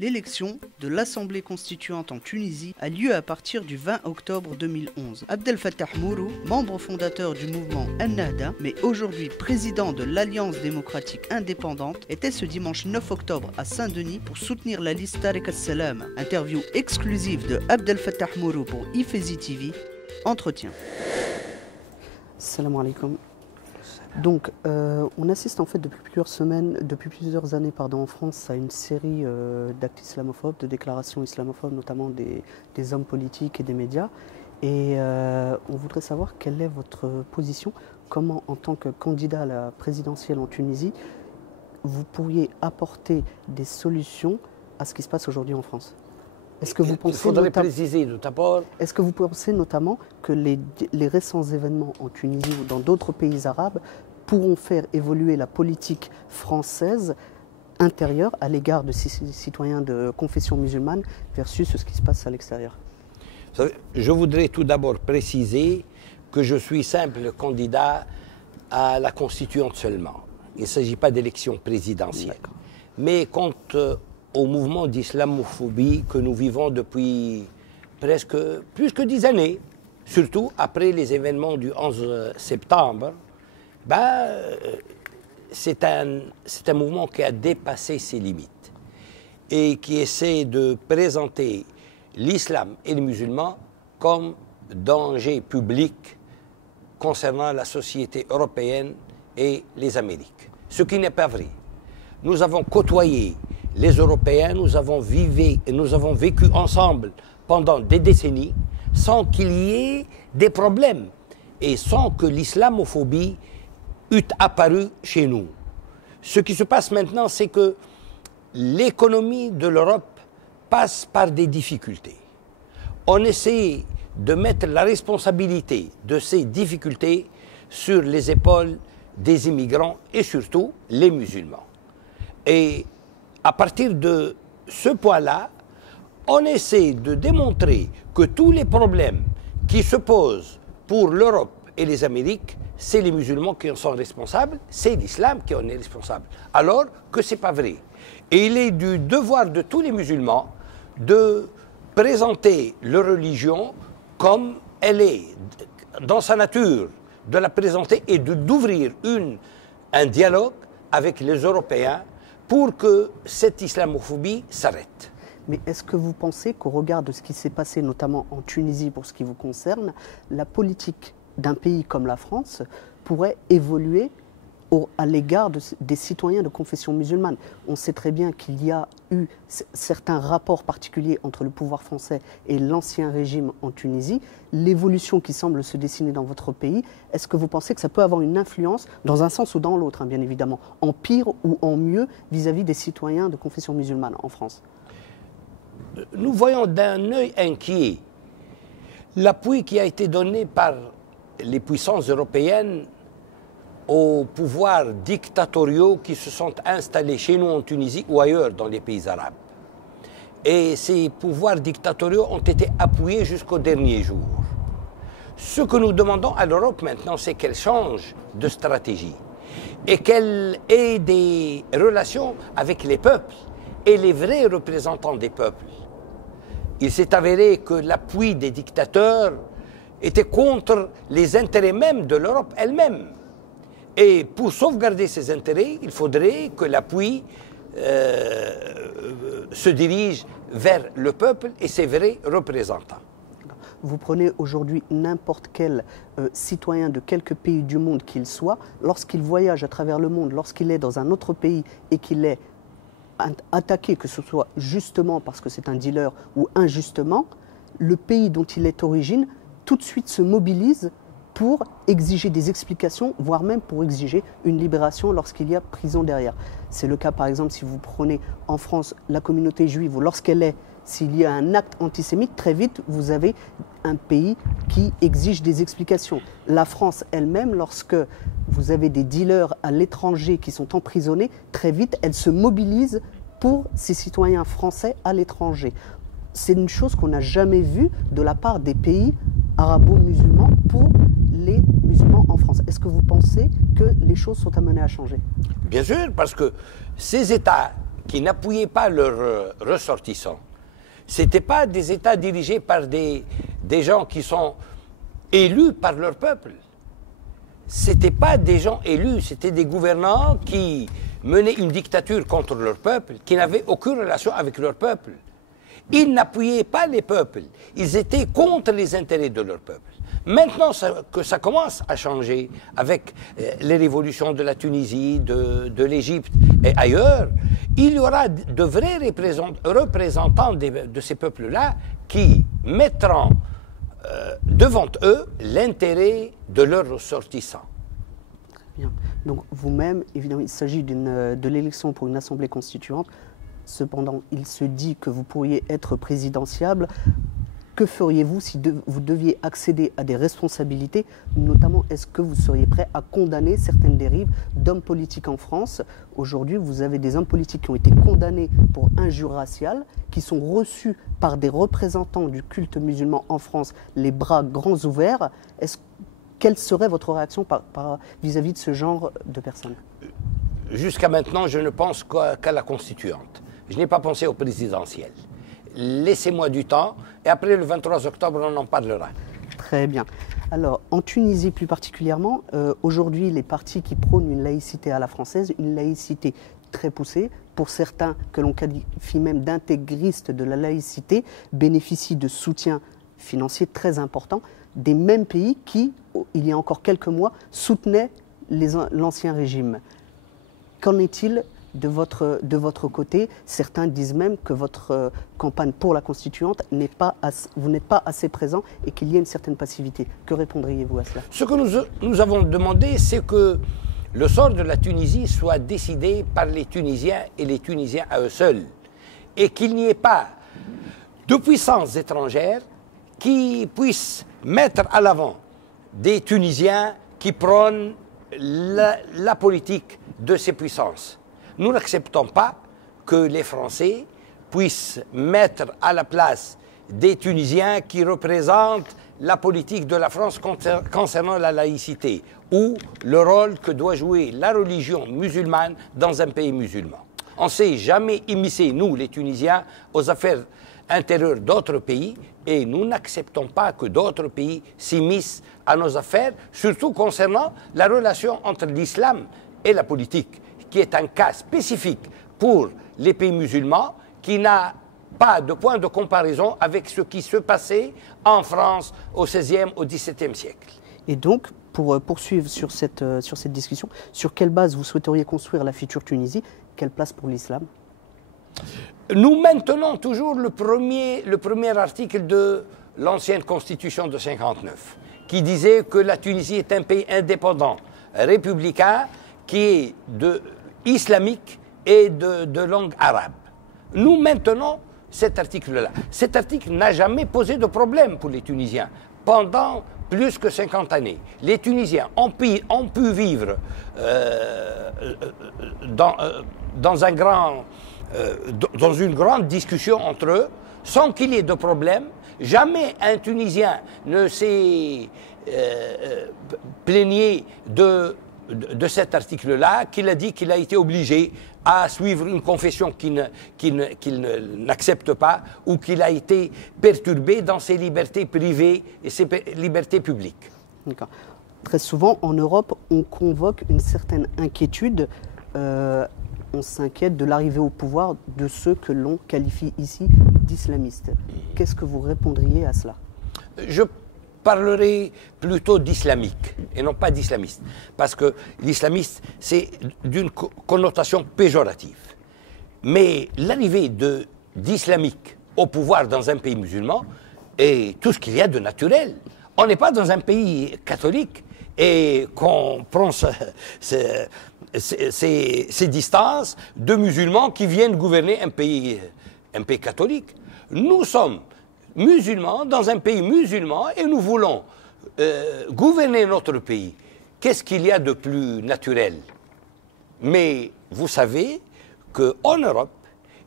L'élection de l'Assemblée constituante en Tunisie a lieu à partir du 20 octobre 2011. Abdel Fattah Mourou, membre fondateur du mouvement Ennahda, mais aujourd'hui président de l'Alliance démocratique indépendante, était ce dimanche 9 octobre à Saint-Denis pour soutenir la liste Tariq al-Salam. Interview exclusive de Abdel Fattah Mourou pour Ifezi TV. Entretien. Salam alaikum. Donc, on assiste en fait depuis plusieurs années en France à une série d'actes islamophobes, de déclarations islamophobes, notamment des hommes politiques et des médias. Et on voudrait savoir quelle est votre position, comment en tant que candidat à la présidentielle en Tunisie, vous pourriez apporter des solutions à ce qui se passe aujourd'hui en France. Est-ce que vous pensez, il faudrait préciser de ta part. Est-ce que vous pensez notamment que les récents événements en Tunisie ou dans d'autres pays arabes pourront faire évoluer la politique française intérieure à l'égard de ces citoyens de confession musulmane versus ce qui se passe à l'extérieur? Je voudrais tout d'abord préciser que je suis simple candidat à la constituante seulement. Il ne s'agit pas d'élection présidentielle. Mais quant au mouvement d'islamophobie que nous vivons depuis presque plus que 10 années, surtout après les événements du 11 septembre, c'est un mouvement qui a dépassé ses limites et qui essaie de présenter l'islam et les musulmans comme danger public concernant la société européenne et les Amériques. Ce qui n'est pas vrai. Nous avons côtoyé les Européens, nous avons vécu ensemble pendant des décennies sans qu'il y ait des problèmes et sans que l'islamophobie eût apparu chez nous. Ce qui se passe maintenant, c'est que l'économie de l'Europe passe par des difficultés. On essaie de mettre la responsabilité de ces difficultés sur les épaules des immigrants et surtout les musulmans. Et à partir de ce point-là, on essaie de démontrer que tous les problèmes qui se posent pour l'Europe et les Amériques, c'est les musulmans qui en sont responsables, c'est l'islam qui en est responsable. Alors que ce n'est pas vrai. Et il est du devoir de tous les musulmans de présenter leur religion comme elle est, dans sa nature, de la présenter et d'ouvrir un dialogue avec les Européens pour que cette islamophobie s'arrête. Mais est-ce que vous pensez qu'au regard de ce qui s'est passé, notamment en Tunisie pour ce qui vous concerne, la politique d'un pays comme la France pourrait évoluer à l'égard des citoyens de confession musulmane? On sait très bien qu'il y a eu certains rapports particuliers entre le pouvoir français et l'ancien régime en Tunisie. L'évolution qui semble se dessiner dans votre pays, est-ce que vous pensez que ça peut avoir une influence, dans un sens ou dans l'autre, bien évidemment, en pire ou en mieux vis-à-vis des citoyens de confession musulmane en France? Nous voyons d'un œil inquiet l'appui qui a été donné par les puissances européennes aux pouvoirs dictatoriaux qui se sont installés chez nous en Tunisie ou ailleurs dans les pays arabes. Et ces pouvoirs dictatoriaux ont été appuyés jusqu'au dernier jour. Ce que nous demandons à l'Europe maintenant, c'est qu'elle change de stratégie et qu'elle ait des relations avec les peuples et les vrais représentants des peuples. Il s'est avéré que l'appui des dictateurs était contre les intérêts même de l'Europe elle-même. Et pour sauvegarder ces intérêts, il faudrait que l'appui se dirige vers le peuple et ses vrais représentants. Vous prenez aujourd'hui n'importe quel citoyen de quelque pays du monde qu'il soit, lorsqu'il voyage à travers le monde, lorsqu'il est dans un autre pays et qu'il est attaqué, que ce soit justement parce que c'est un dealer ou injustement, le pays dont il est origine tout de suite se mobilise pour exiger des explications, voire même pour exiger une libération lorsqu'il y a prison derrière. C'est le cas par exemple si vous prenez en France la communauté juive, ou s'il y a un acte antisémite, très vite vous avez un pays qui exige des explications. La France elle-même, lorsque vous avez des dealers à l'étranger qui sont emprisonnés, très vite elle se mobilise pour ses citoyens français à l'étranger. C'est une chose qu'on n'a jamais vue de la part des pays arabo-musulmans pour les musulmans en France. Est-ce que vous pensez que les choses sont amenées à changer? Bien sûr, parce que ces États qui n'appuyaient pas leurs ressortissants, ce n'étaient pas des États dirigés par des gens qui sont élus par leur peuple. Ce n'étaient pas des gens élus, c'était des gouvernants qui menaient une dictature contre leur peuple, qui n'avaient aucune relation avec leur peuple. Ils n'appuyaient pas les peuples, ils étaient contre les intérêts de leur peuple. Maintenant que ça commence à changer avec les révolutions de la Tunisie, de l'Égypte et ailleurs, il y aura de vrais représentants de ces peuples-là qui mettront devant eux l'intérêt de leurs ressortissants. Très bien. Donc vous-même, évidemment, il s'agit de l'élection pour une assemblée constituante. Cependant, il se dit que vous pourriez être présidentiable. Que feriez-vous si vous deviez accéder à des responsabilités? Notamment, est-ce que vous seriez prêt à condamner certaines dérives d'hommes politiques en France? Aujourd'hui, vous avez des hommes politiques qui ont été condamnés pour injures raciales, qui sont reçus par des représentants du culte musulman en France, les bras grands ouverts. Quelle serait votre réaction vis-à-vis de ce genre de personnes? Jusqu'à maintenant, je ne pense qu'à la constituante. Je n'ai pas pensé au présidentiel. Laissez-moi du temps et après le 23 octobre, on en parlera. Très bien. Alors, en Tunisie plus particulièrement, aujourd'hui, les partis qui prônent une laïcité à la française, une laïcité très poussée, pour certains que l'on qualifie même d'intégristes de la laïcité, bénéficient de soutiens financiers très importants des mêmes pays qui, il y a encore quelques mois, soutenaient l'ancien régime. Qu'en est-il de votre côté? Certains disent même que votre campagne pour la constituante vous n'êtes pas assez présent et qu'il y a une certaine passivité. Que répondriez-vous à cela? Ce que nous avons demandé, c'est que le sort de la Tunisie soit décidé par les Tunisiens et les Tunisiens à eux seuls. Et qu'il n'y ait pas de puissances étrangères qui puissent mettre à l'avant des Tunisiens qui prônent la politique de ces puissances. Nous n'acceptons pas que les Français puissent mettre à la place des Tunisiens qui représentent la politique de la France concernant la laïcité ou le rôle que doit jouer la religion musulmane dans un pays musulman. On ne s'est jamais immiscé, nous les Tunisiens, aux affaires intérieures d'autres pays et nous n'acceptons pas que d'autres pays s'immiscent à nos affaires, surtout concernant la relation entre l'islam et la politique, qui est un cas spécifique pour les pays musulmans, qui n'a pas de point de comparaison avec ce qui se passait en France au XVIe, au XVIIe siècle. Et donc, pour poursuivre sur cette discussion, sur quelle base vous souhaiteriez construire la future Tunisie? Quelle place pour l'islam? Nous maintenons toujours le premier article de l'ancienne constitution de 1959, qui disait que la Tunisie est un pays indépendant, républicain, qui est islamique et de langue arabe. Nous maintenons cet article-là. Cet article n'a jamais posé de problème pour les Tunisiens. Pendant plus que 50 années, les Tunisiens ont pu vivre dans une grande discussion entre eux, sans qu'il y ait de problème. Jamais un Tunisien ne s'est plaigné de cet article-là, qu'il a dit qu'il a été obligé à suivre une confession qu'il n'accepte pas ou qu'il a été perturbé dans ses libertés privées et ses libertés publiques. D'accord. Très souvent, en Europe, on convoque une certaine inquiétude. On s'inquiète de l'arrivée au pouvoir de ceux que l'on qualifie ici d'islamistes. Qu'est-ce que vous répondriez à cela? Je parlerai plutôt d'islamique et non pas d'islamiste, parce que l'islamiste, c'est d'une connotation péjorative. Mais l'arrivée d'islamique au pouvoir dans un pays musulman est tout ce qu'il y a de naturel. On n'est pas dans un pays catholique et qu'on prend ces distances de musulmans qui viennent gouverner un pays catholique. Nous sommes musulmans dans un pays musulman et nous voulons gouverner notre pays. Qu'est-ce qu'il y a de plus naturel? Mais vous savez qu'en Europe,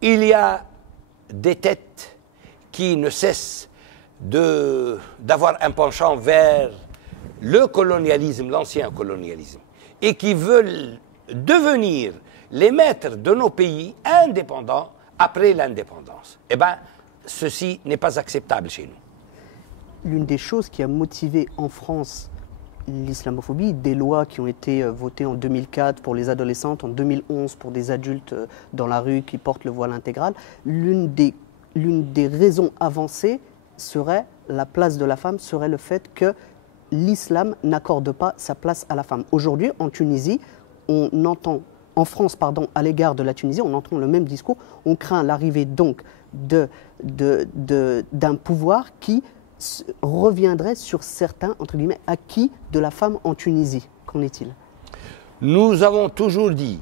il y a des têtes qui ne cessent d'avoir un penchant vers le colonialisme, l'ancien colonialisme, et qui veulent devenir les maîtres de nos pays indépendants après l'indépendance. Eh bien, ceci n'est pas acceptable chez nous. L'une des choses qui a motivé en France l'islamophobie, des lois qui ont été votées en 2004 pour les adolescentes, en 2011 pour des adultes dans la rue qui portent le voile intégral, l'une des raisons avancées serait la place de la femme, serait le fait que l'islam n'accorde pas sa place à la femme. Aujourd'hui, en Tunisie, on entend, en France, pardon, à l'égard de la Tunisie, on entend le même discours. On craint l'arrivée donc d'un pouvoir qui reviendrait sur certains, entre guillemets, acquis de la femme en Tunisie. Qu'en est-il? Nous avons toujours dit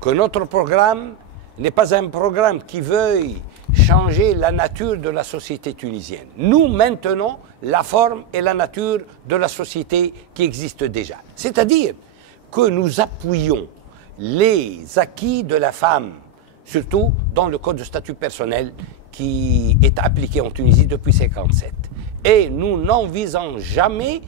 que notre programme n'est pas un programme qui veuille changer la nature de la société tunisienne. Nous maintenons la forme et la nature de la société qui existe déjà. C'est-à-dire que nous appuyons les acquis de la femme, surtout dans le code de statut personnel qui est appliqué en Tunisie depuis 1957. Et nous n'envisageons jamais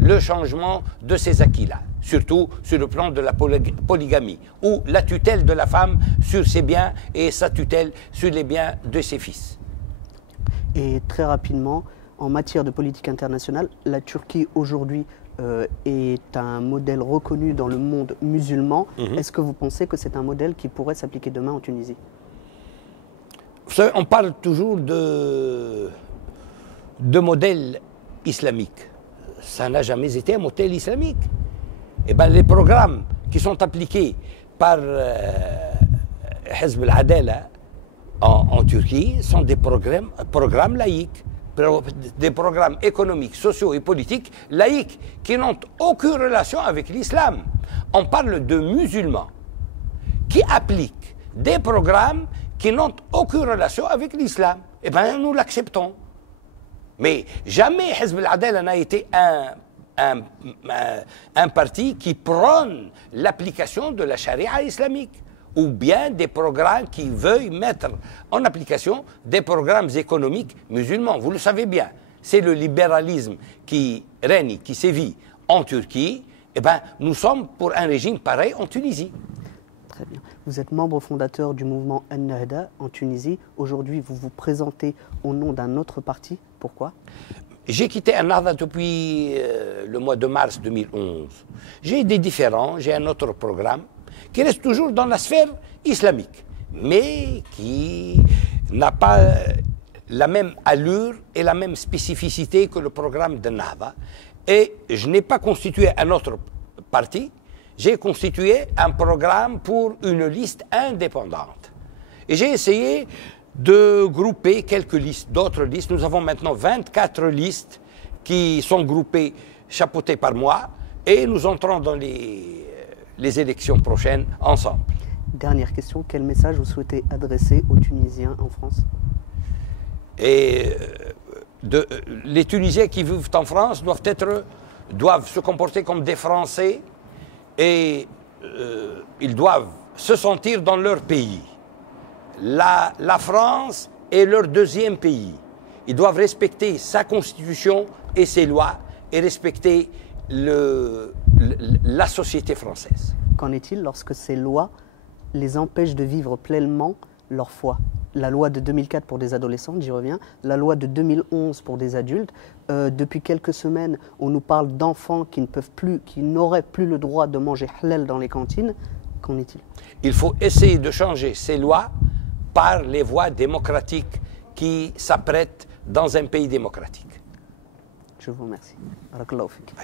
le changement de ces acquis-là, surtout sur le plan de la polygamie, ou la tutelle de la femme sur ses biens et sa tutelle sur les biens de ses fils. Et très rapidement, en matière de politique internationale, la Turquie aujourd'hui est un modèle reconnu dans le monde musulman. Est-ce que vous pensez que c'est un modèle qui pourrait s'appliquer demain en Tunisie? Vous savez, on parle toujours de modèle islamique. Ça n'a jamais été un modèle islamique. Eh bien, les programmes qui sont appliqués par Hizb al-Adala en Turquie sont des programmes laïques, des programmes économiques, sociaux et politiques laïques qui n'ont aucune relation avec l'islam. On parle de musulmans qui appliquent des programmes qui n'ont aucune relation avec l'islam. Eh bien, nous l'acceptons. Mais jamais Hizb al-Adala n'a été un parti qui prône l'application de la charia islamique, ou bien des programmes qui veuillent mettre en application des programmes économiques musulmans. Vous le savez bien, c'est le libéralisme qui règne, qui sévit en Turquie. Eh bien, nous sommes pour un régime pareil en Tunisie. Très bien. Vous êtes membre fondateur du mouvement Ennahda en Tunisie. Aujourd'hui, vous vous présentez au nom d'un autre parti. Pourquoi? J'ai quitté Ennahda depuis le mois de mars 2011. J'ai des différends, j'ai un autre programme qui reste toujours dans la sphère islamique, mais qui n'a pas la même allure et la même spécificité que le programme d'Ennahda. Et je n'ai pas constitué un autre parti. J'ai constitué un programme pour une liste indépendante. Et j'ai essayé de grouper quelques listes, d'autres listes. Nous avons maintenant 24 listes qui sont groupées, chapeautées par moi, et nous entrons dans les élections prochaines ensemble. Dernière question, quel message vous souhaitez adresser aux Tunisiens en France? Et les Tunisiens qui vivent en France doivent se comporter comme des Français, et ils doivent se sentir dans leur pays. La France est leur deuxième pays. Ils doivent respecter sa constitution et ses lois et respecter la société française. Qu'en est-il lorsque ces lois les empêchent de vivre pleinement leur foi? La loi de 2004 pour des adolescentes, j'y reviens, la loi de 2011 pour des adultes. Depuis quelques semaines, on nous parle d'enfants qui n'auraient plus le droit de manger halal dans les cantines. Qu'en est-il? Il faut essayer de changer ces lois par les voies démocratiques qui s'apprêtent dans un pays démocratique. Je vous remercie. Barakallahu fik.